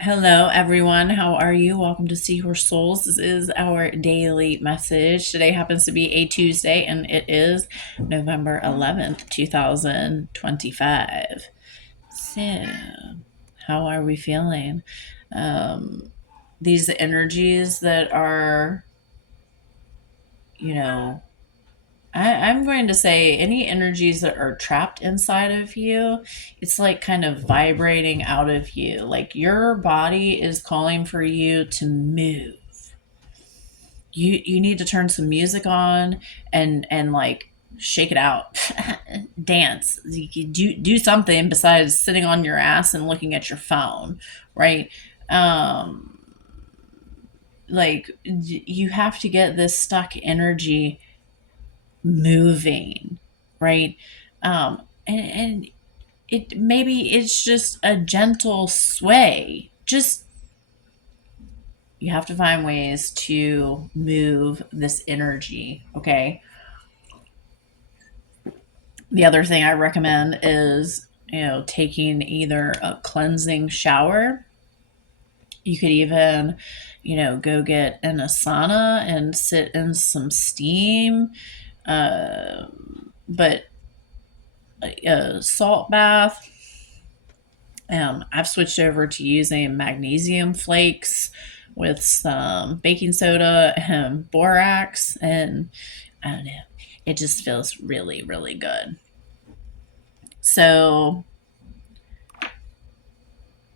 Hello, everyone. How are you? Welcome to Seahorse Souls. This is our daily message. Today happens to be a Tuesday, and it is November 11th, 2025. So, how are we feeling? Um, these energies that are, you know, I'm going to say any energies that are trapped inside of you, it's like kind of vibrating out of you. Like your body is calling for you to move. You need to turn some music on and like shake it out. Dance. You can do something besides sitting on your ass and looking at your phone, right? Um like you have to get this stuck energy moving, right? And it maybe it's just a gentle sway. Just you have to find ways to move this energy, okay? The other thing I recommend is, taking either a cleansing shower. You could even, go get an asana and sit in some steam. But a salt bath. I've switched over to using magnesium flakes with some baking soda and borax, and I don't know, it just feels really, really good. So,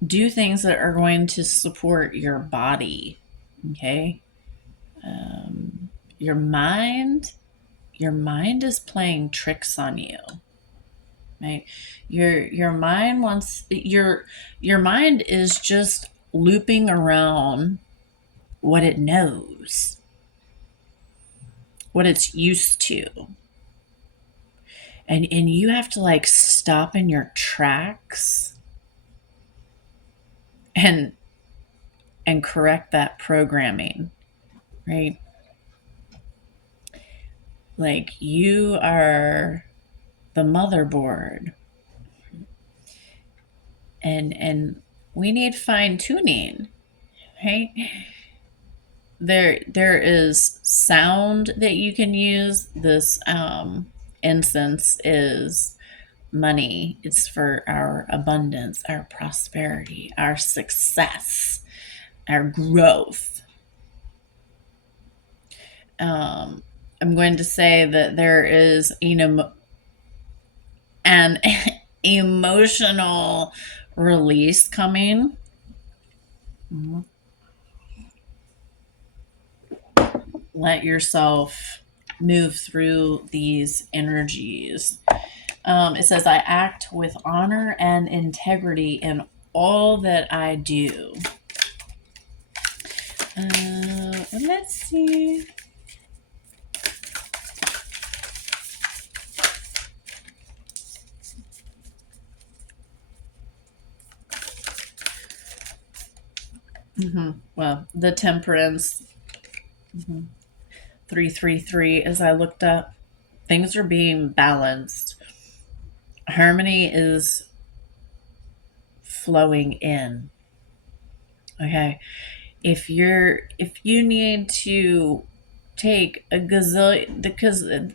do things that are going to support your body, okay? Your mind, your mind is playing tricks on you, right? Your mind wants your mind is just looping around what it knows, what it's used to. And you have to like stop in your tracks and correct that programming, right? Like you are the motherboard, and we need fine tuning, right? There is sound that you can use. This incense is money. It's for our abundance, our prosperity, our success, our growth. I'm going to say that there is an emotional release coming. Let yourself move through these energies. It says, I act with honor and integrity in all that I do. Let's see. Well, the temperance 333, as I looked up, things are being balanced. Harmony is flowing in. Okay. If you need to take a gazillion, because all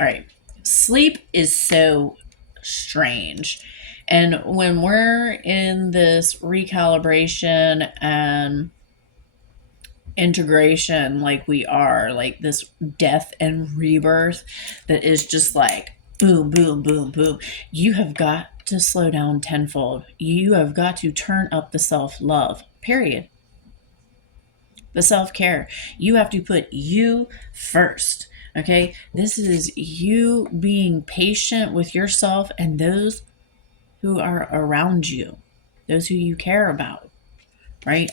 right, sleep is so strange. And when we're in this recalibration and integration, like we are, like this death and rebirth that is just like boom, boom, boom, boom, you have got to slow down tenfold. You have got to turn up the self love, period. The self care. You have to put you first. Okay, this is you being patient with yourself and those who are around you, those who you care about, right?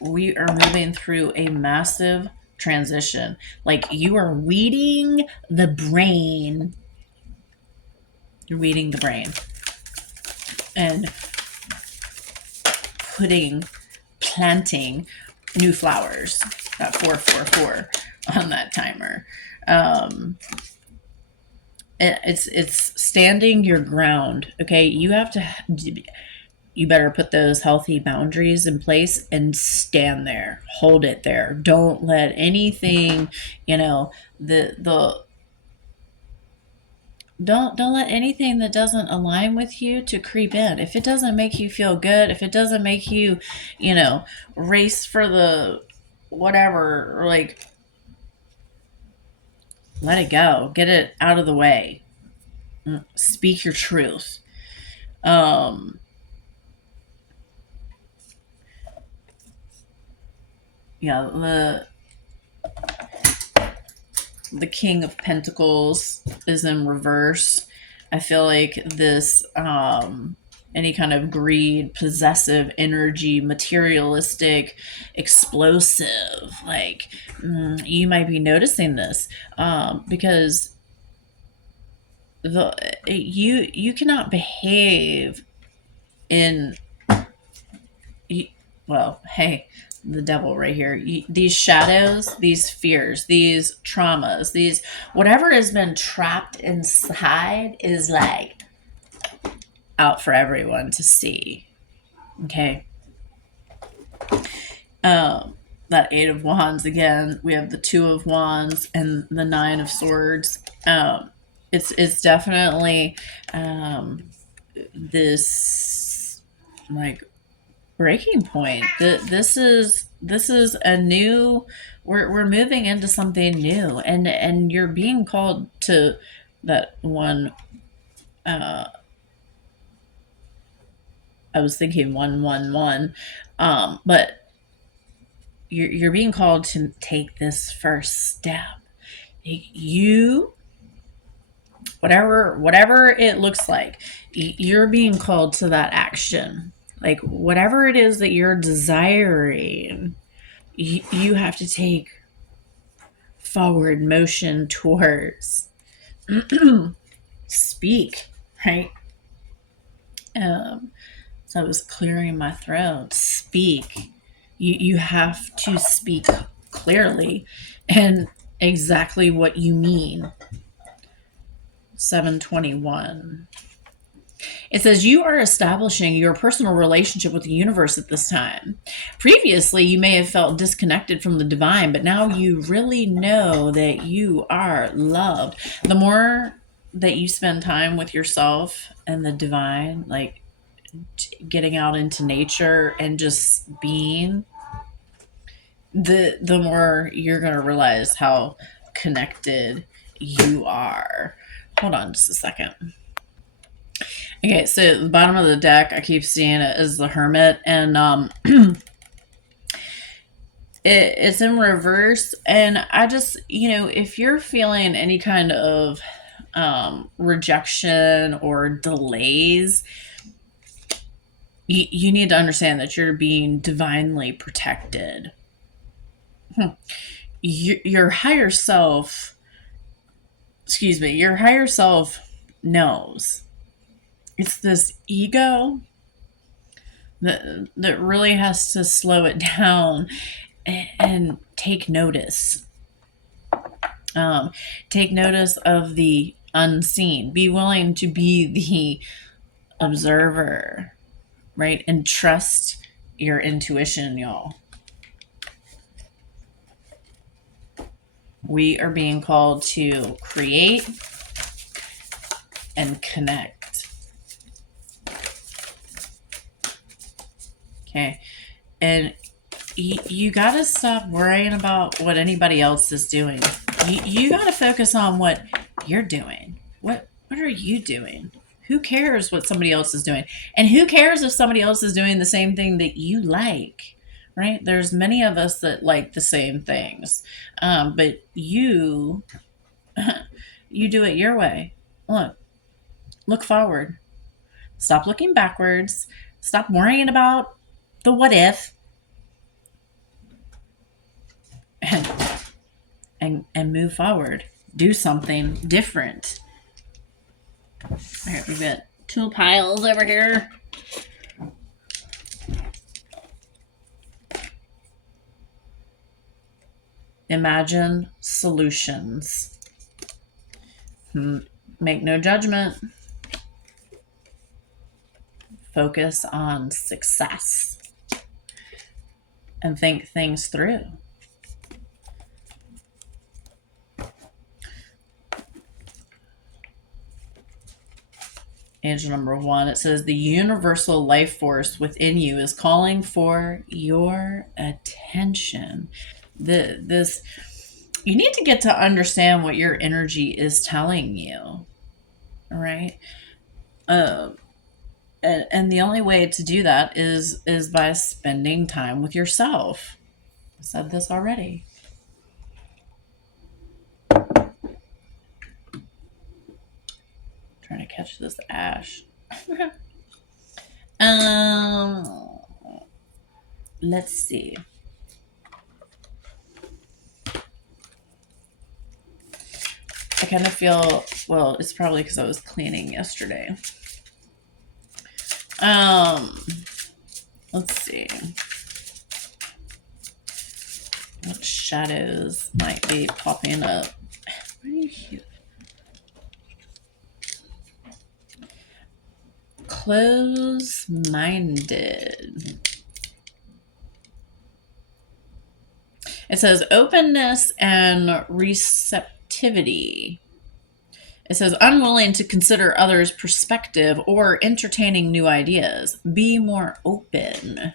We are moving through a massive transition. Like you are weeding the brain. You're weeding the brain and planting new flowers. That 444 on that timer. It's standing your ground. Okay, you have to you better put those healthy boundaries in place and stand there, hold it there. Don't let anything, you know, the don't let anything that doesn't align with you to creep in. If it doesn't make you feel good, if it doesn't make you, you know, race for the whatever, like, let it go. Get it out of the way. Speak your truth. Um yeah, the King of Pentacles is in reverse. I feel like this any kind of greed, possessive energy, materialistic, explosive, like you might be noticing this because you cannot behave in well, hey, the devil right here. These shadows, these fears, these traumas, these whatever has been trapped inside is like out for everyone to see. Okay. That Eight of Wands again. We have the Two of Wands and the Nine of Swords. It's definitely this like breaking point. This is a new. We're moving into something new, and you're being called to that one. I was thinking 111, but you're being called to take this first step. You whatever it looks like, you're being called to that action. Like whatever it is that you're desiring, you have to take forward motion towards. Speak, right? So I was clearing my throat. Speak. You have to speak clearly and exactly what you mean. 721. It says you are establishing your personal relationship with the universe at this time. Previously, you may have felt disconnected from the divine, but now you really know that you are loved. The more that you spend time with yourself and the divine, like getting out into nature and just being, the more you're going to realize how connected you are. Hold on just a second. Okay, so the bottom of the deck, I keep seeing it as the Hermit, and it's in reverse. And I just, if you're feeling any kind of rejection or delays, you need to understand that you're being divinely protected. Your higher self, your higher self knows. It's this ego that really has to slow it down and take notice. Take notice of the unseen. Be willing to be the observer, right? And trust your intuition, y'all. We are being called to create and connect. Okay. And you got to stop worrying about what anybody else is doing. You got to focus on what you're doing. What are you doing? Who cares what somebody else is doing? And who cares if somebody else is doing the same thing that you like? Right? There's many of us that like the same things. But you do it your way. Look forward. Stop looking backwards. Stop worrying about the what if. And move forward. Do something different. All right, we've got two piles over here. Imagine solutions. Make no judgment. focus on success and think things through. Angel number 1, it says the universal life force within you is calling for your attention. This you need to get to understand what your energy is telling you. All right. And the only way to do that is by spending time with yourself. I said this already. Trying to catch this ash. Let's see. I kind of feel, well, it's probably because I was cleaning yesterday. Let's see. What shadows might be popping up? Close-minded. It says openness and receptivity. It says unwilling to consider others' perspective or entertaining new ideas. Be more open.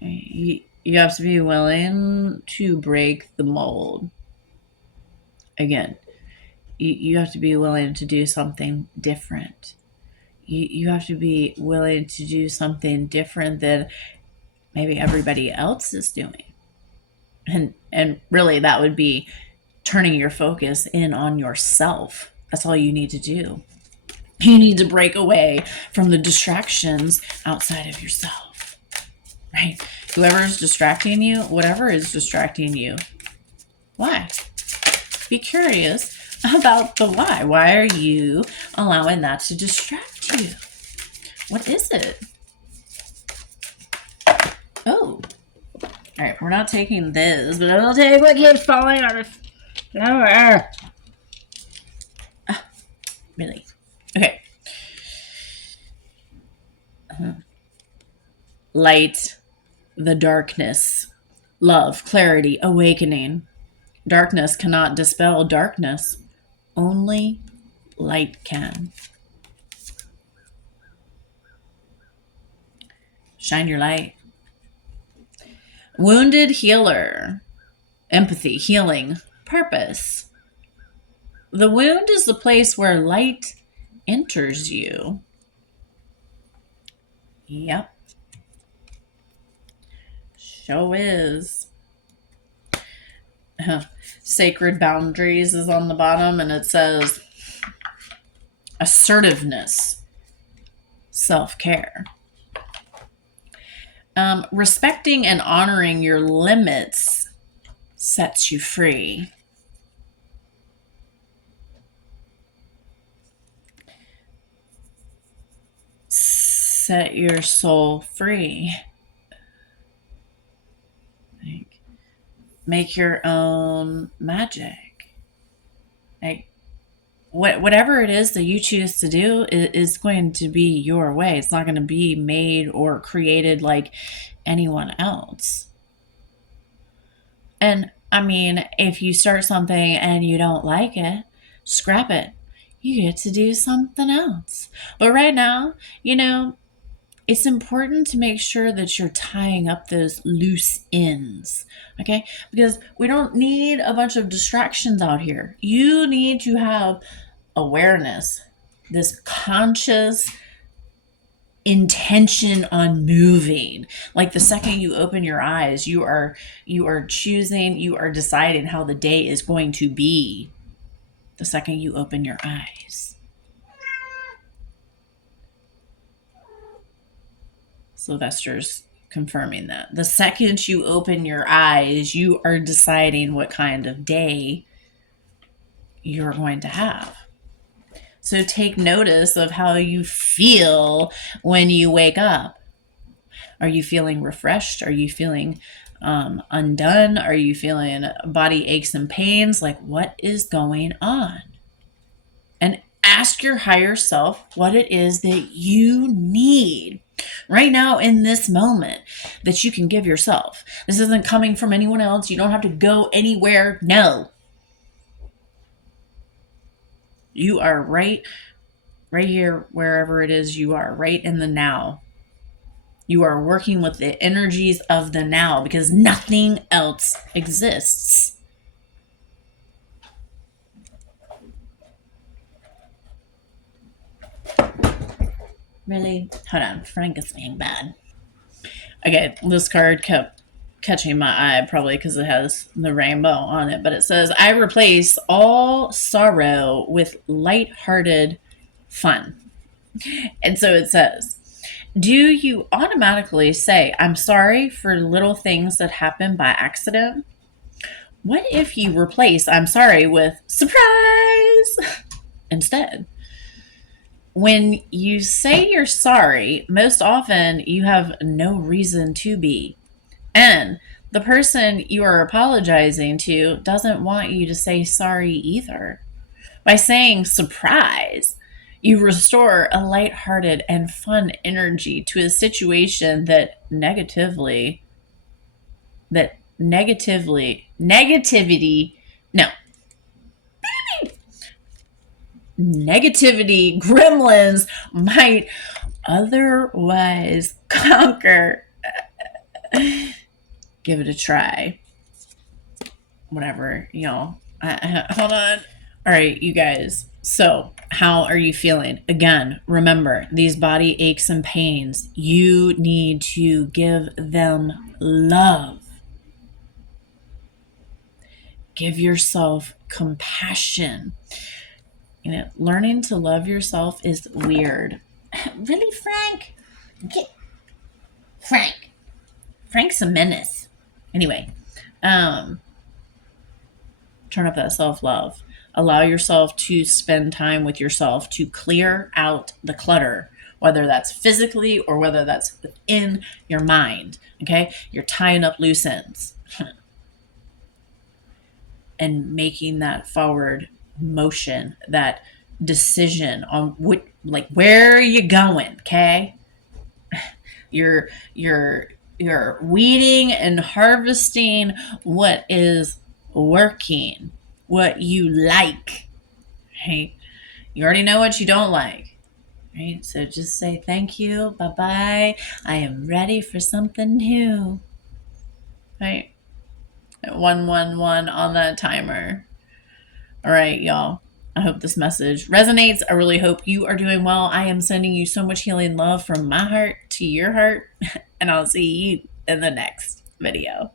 You have to be willing to break the mold. Again, you have to be willing to do something different. You have to be willing to do something different than maybe everybody else is doing. And really that would be turning your focus in on yourself. That's all you need to do. You need to break away from the distractions outside of yourself, right? Whoever is distracting you, whatever is distracting you, why? Be curious about the why. Why are you allowing that to distract you? What is it? Oh. All right, we're not taking this, but I'll take what keeps falling out of flower. Really? Okay. Light, the darkness, love, clarity, awakening. Darkness cannot dispel darkness. Only light can. Shine your light. Wounded healer. Empathy, healing, purpose. The wound is the place where light enters you. Yep. Show is. Sacred boundaries is on the bottom, and it says assertiveness, self-care. Respecting and honoring your limits sets you free. Set your soul free. Make your own magic. Like whatever it is that you choose to do is going to be your way. It's not going to be made or created like anyone else. And I mean, if you start something and you don't like it, scrap it. You get to do something else. But right now, it's important to make sure that you're tying up those loose ends, okay? Because we don't need a bunch of distractions out here. You need to have awareness, this conscious intention on moving. Like the second you open your eyes, you are choosing, you are deciding how the day is going to be the second you open your eyes. Sylvester's confirming that. The second you open your eyes, you are deciding what kind of day you're going to have. So take notice of how you feel when you wake up. Are you feeling refreshed? Are you feeling undone? Are you feeling body aches and pains? Like, what is going on? And ask your higher self what it is that you need right now in this moment that you can give yourself. This isn't coming from anyone else. You don't have to go anywhere. No. You are right here, wherever it is you are, right in the now. You are working with the energies of the now because nothing else exists. Really? Hold on. Frank is being bad. Okay, this card kept catching my eye, probably because it has the rainbow on it. But it says, I replace all sorrow with lighthearted fun. And so it says, do you automatically say, I'm sorry for little things that happen by accident? What if you replace I'm sorry with surprise instead? When you say you're sorry, most often you have no reason to be. And the person you are apologizing to doesn't want you to say sorry either. By saying surprise, you restore a lighthearted and fun energy to a situation negativity, negativity gremlins might otherwise conquer. Give it a try. Whatever, hold on. All right, you guys. So, how are you feeling? Again, remember, these body aches and pains, you need to give them love. Give yourself compassion. Learning to love yourself is weird. Really, Frank? Frank's a menace. Anyway, turn up that self-love. Allow yourself to spend time with yourself to clear out the clutter, whether that's physically or whether that's within your mind. Okay? You're tying up loose ends and making that forward motion, that decision on where are you going, okay? You're weeding and harvesting what is working, what you like, right? You already know what you don't like, right? So just say thank you, bye-bye, I am ready for something new, right? 111 on that timer. All right, y'all. I hope this message resonates. I really hope you are doing well. I am sending you so much healing love from my heart to your heart, and I'll see you in the next video.